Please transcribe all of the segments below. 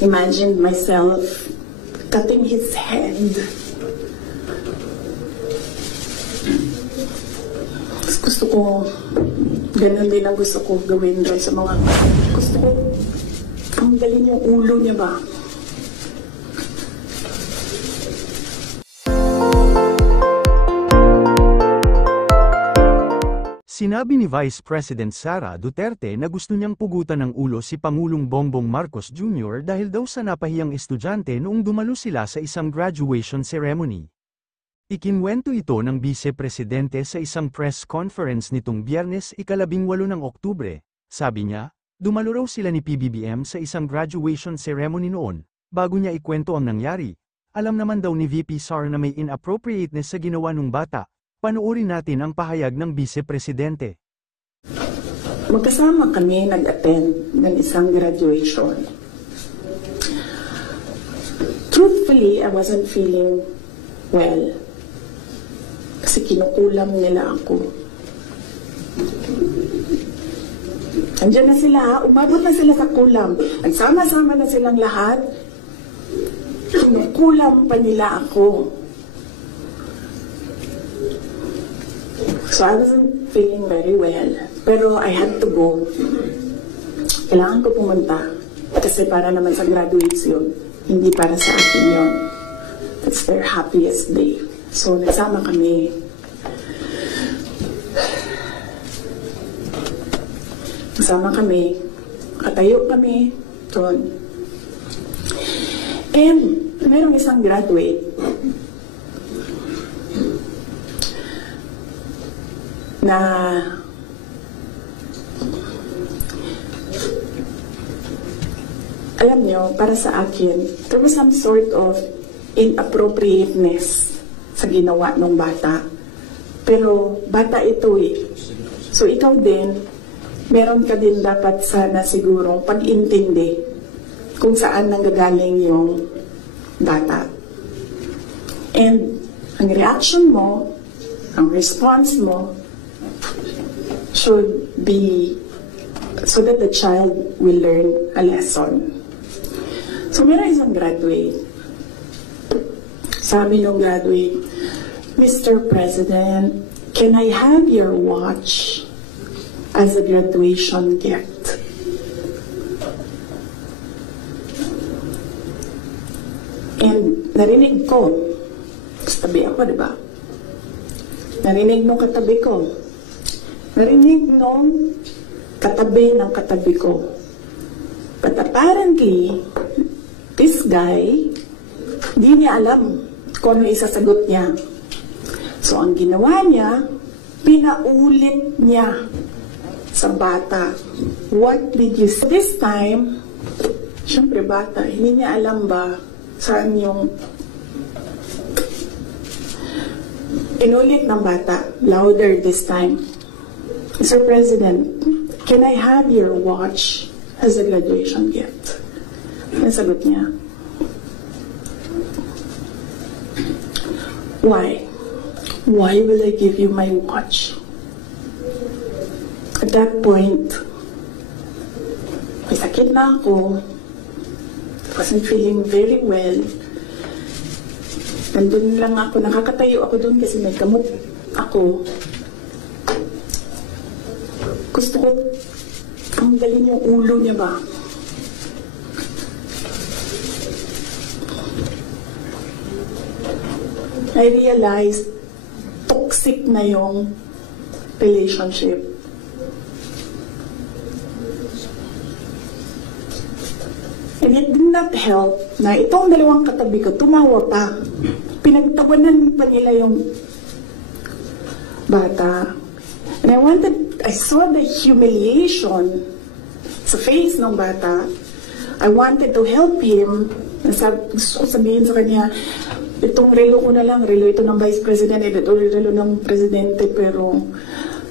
imagined myself cutting his head. Gusto ko, ganun din ang gusto ko gawin doon sa mga, gusto ko, ang galing yung ulo niya ba? Sinabi ni Vice President Sara Duterte na gusto niyang pugutan ng ulo si Pangulong Bongbong Marcos Jr. dahil daw sa napahiyang estudyante noong dumalo sila sa isang graduation ceremony. Ikinwento ito ng Vice Presidente sa isang press conference nitong Biyernes 18 ng Oktubre. Sabi niya, dumalo raw sila ni PBBM sa isang graduation ceremony noon, bago niya ikwento ang nangyari. Alam naman daw ni VP Sara na may inappropriateness sa ginawa ng bata. Panuorin natin ang pahayag ng Vice Presidente. Magkasama kami nag-attend ng isang graduation. Truthfully, I wasn't feeling well. Kasi kinukulam nila ako. Andiyan na sila, umabot na sila sa kulam. Nagsama-sama na silang lahat. Kinukulam pa nila ako. So I wasn't feeling very well. Pero I had to go. Kailangan ko pumunta. Kasi para naman sa graduates yun. Hindi para sa akin yun. That's their happiest day. So nagsama kami. Nagsama kami. Katayo kami. Doon. And mayroong isang graduate. Na alam niyo, para sa akin, there was some sort of inappropriateness sa ginawa ng bata. Pero bata ito eh. So ikaw din, meron ka din dapat sana siguro pag-intindi kung saan nanggagaling yung bata. And ang reaction mo, ang response mo, should be so that the child will learn a lesson. So meron isang graduate. Sabi ng graduate, Mr. President, can I have your watch as a graduation gift? And narinig ko, katabi ako, diba? Narinig nung katabi ko. Narinig nung katabi ng katabi ko. But apparently, this guy, di niya alam kung ano isasagot niya. So, ang ginawa niya, pinaulit niya sa bata. What did you say? This time, syempre bata, hindi niya alam ba saan yung inulit ng bata. Louder this time. Mr. President, can I have your watch as a graduation gift? Nasagot niya. Why? Why will I give you my watch? At that point, may sakit na ako. Wasn't feeling very well. Nandun lang ako, nakakatayo ako dun kasi may kamot ako. Gusto ko, ang galing yung ulo niya ba? I realized, toxic na yung relationship. And it did not help na itong dalawang katabi ko, tumawa pa. Pinagtawanan pa nila yung bata. And I saw the humiliation sa face ng bata. I wanted to help him. Gusto ko sabihin sa kanya, itong relo ko na lang, relo ito ng Vice President, ito relo ng Presidente, pero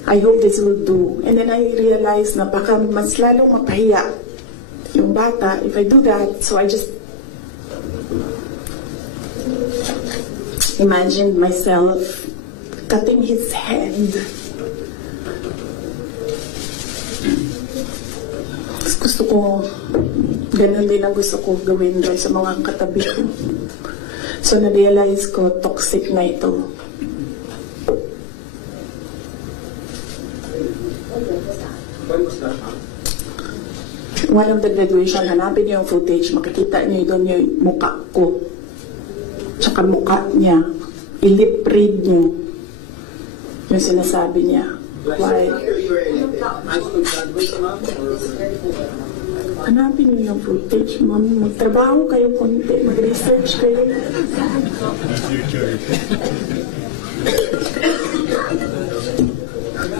I hope this will do. And then I realized na baka mas lalong mapahiya yung bata if I do that. So I just imagined myself cutting his head. Gusto ko Ganun din ang gusto ko gawin doon sa mga katabi ko. So, na-realize ko, toxic na ito. One of the graduation, hanapin niyo yung footage, makikita niyo doon yung mukha ko. Tsaka mukha niya. I-lip read niyo yung sinasabi niya. Why? Hanapin niyo yung footage, ma'am. Magtrabaho kayo konti, mag-research kayo.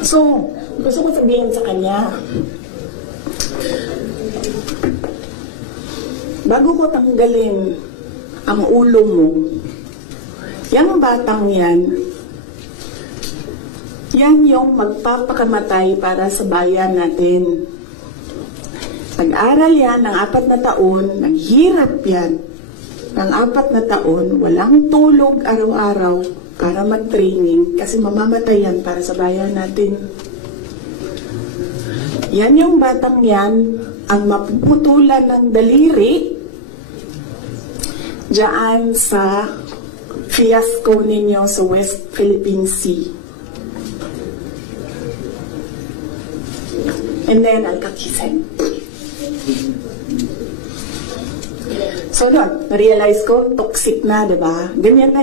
So, gusto ko sabihin sa kanya, bago ko tanggalin ang ulo mo, yung batang yan yung magpapakamatay para sa bayan natin. Nag-aral yan ng 4 na taon, naghirap yan ng 4 na taon, walang tulog araw-araw para mag-training kasi mamamatay yan para sa bayan natin. Yan yung batang yan ang mapuputulan ng daliri diyan sa fiasco ninyo sa West Philippine Sea. And then, I'll kiss him. So, doon, na-realize ko, toxic na, diba? Ganyan na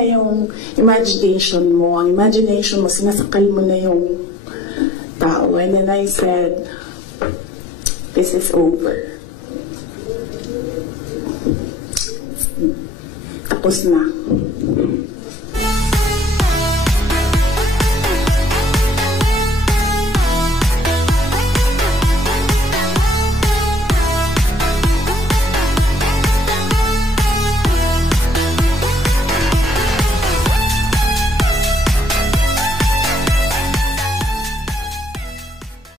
yung imagination mo. Ang imagination mo, sinasakal mo na yung tao. And then I said, this is over. Tapos na.